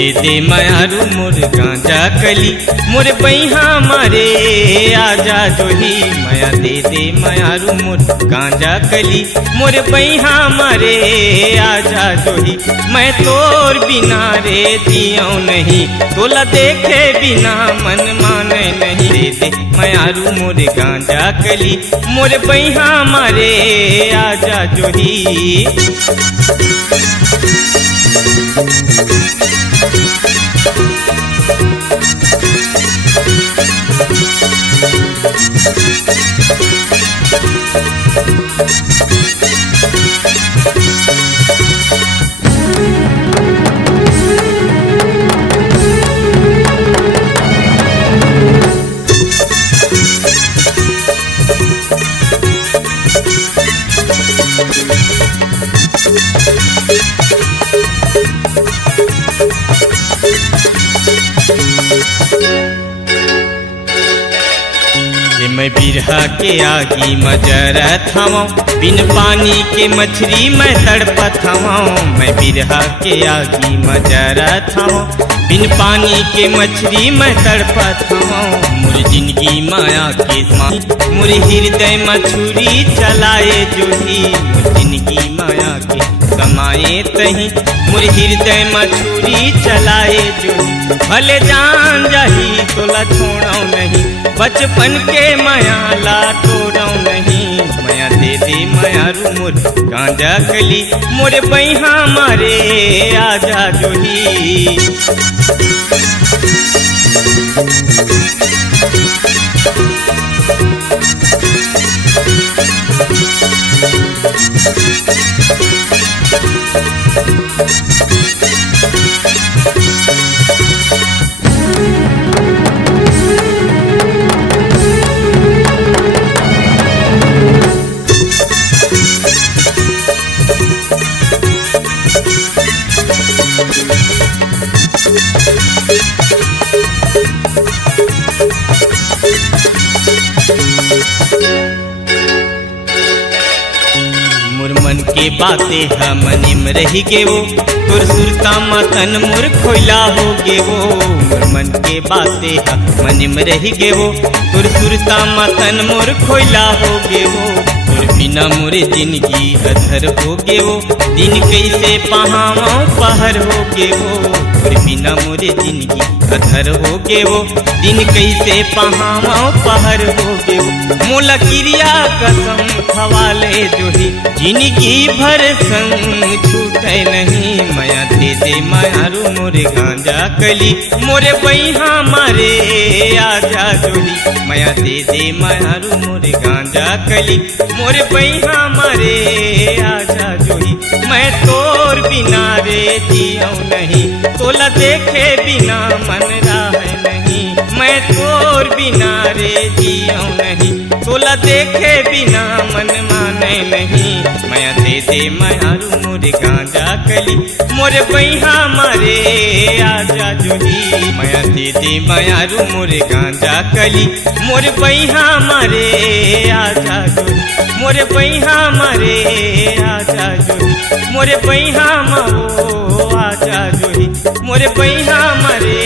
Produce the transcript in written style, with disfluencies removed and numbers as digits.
दे दे मायारू मोर गांजा कली मोर बैहा मारे आजा जोही माया दे दे मायारू मोर गांजा कली मोर बैहा मारे आजा जोही मैं तोर बिना रे जियो नहीं तोला देखे बिना मन माने नहीं दे दे मायारू मोर गांजा कली मोर बैहा मारे आजा जोही। मैं बिरहा के आगी मजरत हूँ बिन पानी के मछली मैं तड़पत हूँ मैं बिरहा के आगी मजरत हूँ बिन पानी के मछली मैं तड़पत हूँ मुर जिंदगी माया के मुर हृदय मछुरी चलाए जोही मुर जिंदगी माया के समाए तही मुर हृदय मछुरी चलाए जोही भले जान जाही तोला छोड़ो नहीं बचपन के माया ला तोड़ो नहीं माया दे दे मायारू मोर गांजा कली मोर बैहा मारे आजा जोही। मन के बातें हम निम रही गे वो तुर सुरता मतन मुर खोला हो गे वो मोर मन के बातें हम निम रही गे वो तुर सुरता मतन मुर खोला हो गे वो तुर बिना मोरे जिंदगी अधर हो गे वो दिन कैसे पहावा पहर हो गे वो तुर बिना मोरे जिंदगी अधर हो गे वो दिन कैसे पहावा पहर हो गे वो मोला क्रिया कसम खवाले जोही जिंदगी भर संग छूटे नहीं माया दे दे मायारू मोरे गांजा कली मोरे बैहा मारे आजा जोही माया दे दे मायारू मोरे गांजा कली मोरे बैहा मारे आजा जोही मैं तोर बिना रे जियो नहीं तोला देखे बिना मन राहे नहीं मैं तोर बिना रे जियो नहीं तोला देखे बिना मन माने नहीं माया दे दे मायारू मोरे गांजा कली मोरे बैहा मारे आजा जोही माया दे दे मायारू मोरे गांजा कली मोरे बैहा मारे आजा जोही मोरे बैहा मारे आजा जोही मोरे बैहा मारो आजा जोही मोरे बैहा मारे